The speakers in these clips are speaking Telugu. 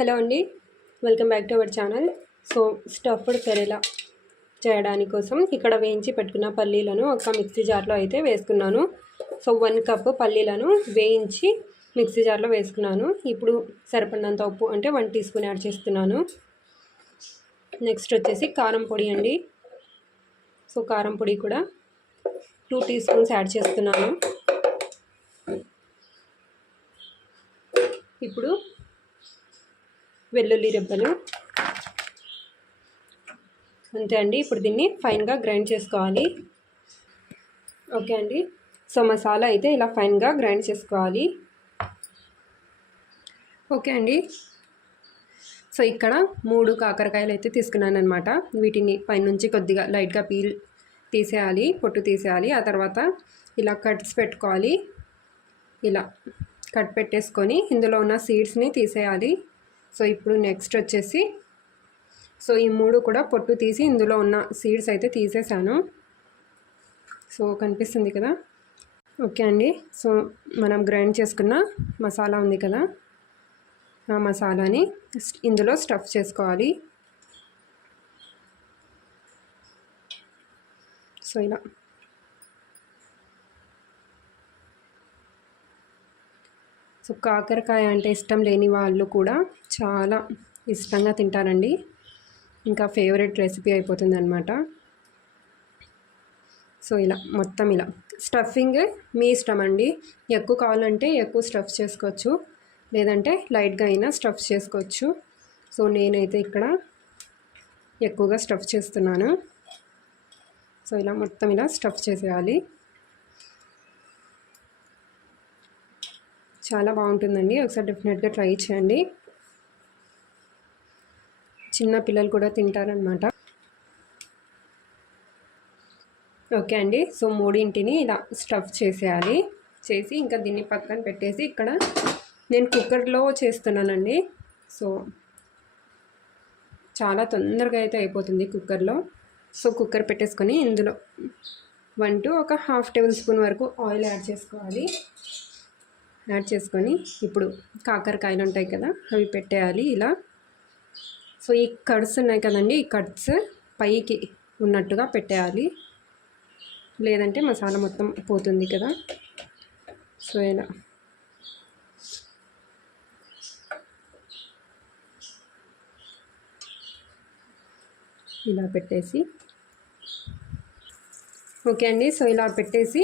హలో అండి welcome back to our channel. So stuffed karela చేయడానికి కోసం ఇక్కడ వేయించి పెట్టుకున్న పల్లీలను ఒక మిక్సీ జార్లో అయితే వేసుకున్నాను. సో వన్ కప్ పల్లీలను వేయించి మిక్సీ జార్లో వేసుకున్నాను. ఇప్పుడు సరిపడినంత ఉప్పు అంటే వన్ టీ స్పూన్ యాడ్ చేస్తున్నాను. నెక్స్ట్ వచ్చేసి కారం పొడి అండి. సో కారం పొడి కూడా టూ టీ స్పూన్స్ యాడ్ చేస్తున్నాను. ఇప్పుడు వెల్లుల్లి రెబ్బలు. అంతే అండి ఇప్పుడు దీన్ని ఫైన్గా గ్రైండ్ చేసుకోవాలి. ఓకే అండి సో మసాలా అయితే ఇలా ఫైన్గా గ్రైండ్ చేసుకోవాలి. ఓకే అండి సో ఇక్కడ మూడు కాకరకాయలు అయితే తీసుకున్నాను అనమాట వీటిని పైనుంచి కొద్దిగా లైట్గా పీల్ తీసేయాలి పొట్టు తీసేయాలి. ఆ తర్వాత ఇలా కట్స్ పెట్టుకోవాలి. ఇలా కట్ పెట్టేసుకొని ఇందులో ఉన్న సీడ్స్ని తీసేయాలి. సో ఇప్పుడు నెక్స్ట్ వచ్చేసి సో ఈ మూడు కూడా పొట్టు తీసి ఇందులో ఉన్న సీడ్స్ అయితే తీసేసాను. సో కనిపిస్తుంది కదా? ఓకే అండి. సో మనం గ్రైండ్ చేసుకున్న మసాలా ఉంది కదా? ఆ మసాలాని ఇందులో స్టఫ్ చేసుకోవాలి. సో ఇలా. సో కాకరకాయ అంటే ఇష్టం లేని వాళ్ళు కూడా చాలా ఇష్టంగా తింటారండి. ఇంకా ఫేవరెట్ రెసిపీ అయిపోతుంది అనమాట సో ఇలా మొత్తం ఇలా. స్టఫింగ్ మీ ఇష్టం అండి ఎక్కువ కావాలంటే ఎక్కువ స్టఫ్ చేసుకోవచ్చు. లేదంటే లైట్గా అయినా స్టఫ్ చేసుకోవచ్చు. సో నేనైతే ఇక్కడ ఎక్కువగా స్టఫ్ చేస్తున్నాను. సో ఇలా మొత్తం ఇలా స్టఫ్ చేసేయాలి. చాలా బాగుంటుందండి. ఒకసారి డెఫినెట్గా ట్రై చేయండి. చిన్న పిల్లలు కూడా తింటారనమాట ఓకే అండి. సో మూడింటిని ఇలా స్టఫ్ చేసేయాలి. చేసి ఇంకా దీన్ని పక్కన పెట్టేసి ఇక్కడ నేను కుక్కర్లో చేస్తున్నానండి. సో చాలా తొందరగా అయితే అయిపోతుంది కుక్కర్లో. సో కుక్కర్ పెట్టేసుకొని ఇందులో వన్ టు ఒక హాఫ్ టేబుల్ స్పూన్ వరకు ఆయిల్ యాడ్ చేసుకోవాలి. యాడ్ చేసుకొని ఇప్పుడు కాకరకాయలు ఉంటాయి కదా అవి పెట్టేయాలి ఇలా. సో ఈ కట్స్ ఉన్నాయి కదండి ఈ కట్స్ పైకి ఉన్నట్టుగా పెట్టేయాలి. లేదంటే మసాలా మొత్తం పోతుంది కదా. సో ఇలా. ఇలా పెట్టేసి. ఓకే అండి సో ఇలా పెట్టేసి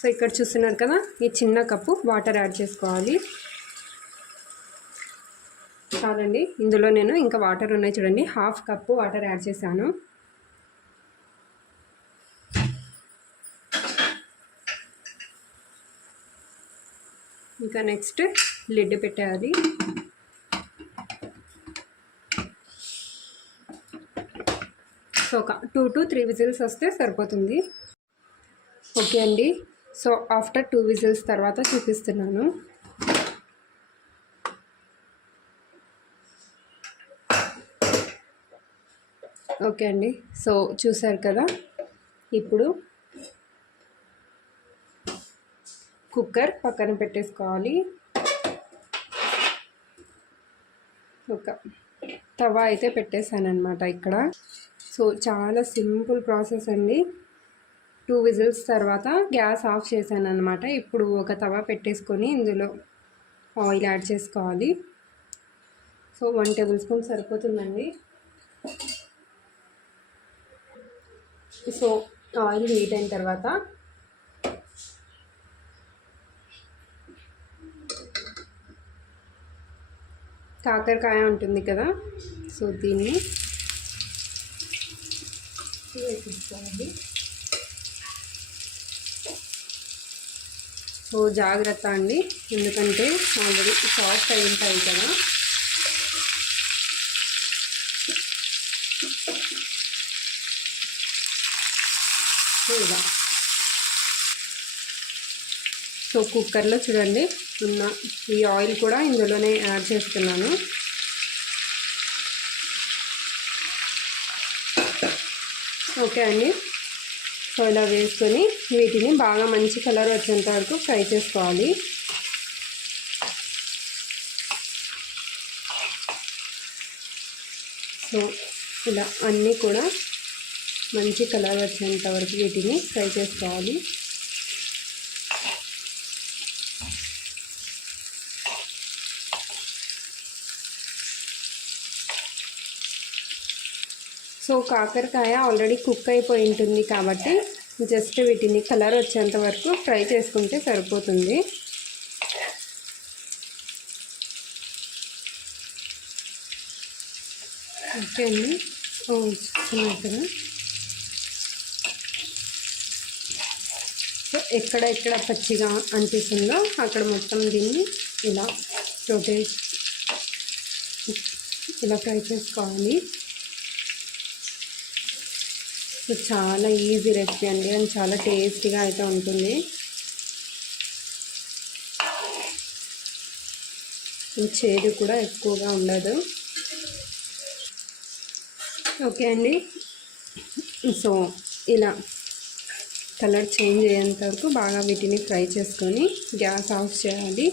సో ఇక్కడ చూస్తున్నారు కదా ఈ చిన్న కప్పు వాటర్ యాడ్ చేసుకోవాలి. చాలండి. ఇందులో నేను ఇంకా వాటర్ ఉన్నాయి చూడండి. హాఫ్ కప్పు వాటర్ యాడ్ చేశాను. ఇంకా నెక్స్ట్ లిడ్ పెట్టాలి. సో ఒక టూ టు త్రీ విజిల్స్ వస్తే సరిపోతుంది. ఓకే అండి. సో ఆఫ్టర్ టూ విజిల్స్ తర్వాత చూపిస్తున్నాను. ఓకే అండి. సో చూసారు కదా? ఇప్పుడు కుక్కర్ పక్కన పెట్టేసుకోవాలి. ఒక తవా అయితే పెట్టేశాను అనమాట ఇక్కడ. సో చాలా సింపుల్ ప్రాసెస్ అండి. టూ విజిల్స్ తర్వాత గ్యాస్ ఆఫ్ చేశాను అనమాట ఇప్పుడు ఒక తవా పెట్టేసుకొని ఇందులో ఆయిల్ యాడ్ చేసుకోవాలి. సో వన్ టేబుల్ స్పూన్ సరిపోతుందండి. సో ఆయిల్ హీట్ అయిన తర్వాత కాకరకాయ ఉంటుంది కదా సో దీన్ని వేసేసుకోవాలి సో జాగ్రత్త అండి. ఎందుకంటే ఆల్రెడీ సాఫ్ట్ అయి ఉంటాయి కదా. సో సో కుక్కర్లో చూడండి ఉన్న ఈ ఆయిల్ కూడా ఇందులోనే యాడ్ చేస్తున్నాను. ఓకే అండి. సో ఇలా వేసుకొని వీటిని బాగా మంచి కలర్ వచ్చేంత వరకు ఫ్రై చేసుకోవాలి. సో ఇలా అన్నీ కూడా మంచి కలర్ వచ్చేంత వరకు వీటిని ఫ్రై చేసుకోవాలి. సో కాకరకాయ ఆల్రెడీ కుక్ అయిపోయి ఉంటుంది కాబట్టి జస్ట్ వీటిని కలర్ వచ్చేంత వరకు ఫ్రై చేసుకుంటే సరిపోతుంది. ఓకే అండి. కదా. సో ఎక్కడ ఎక్కడ పచ్చిగా అనిపిస్తుందో అక్కడ మొత్తం దీన్ని ఇలా రొటేట్ ఇలా ఫ్రై చేసుకోవాలి. సో చాలా ఈజీ రెసిపీ అండి అండ్ చాలా టేస్టీగా అయితే ఉంటుంది. చేదు కూడా ఎక్కువగా ఉండదు. ఓకే అండి. సో ఇలా కలర్ చేంజ్ అయ్యేంత వరకు బాగా వీటిని ఫ్రై చేసుకొని గ్యాస్ ఆఫ్ చేయాలి.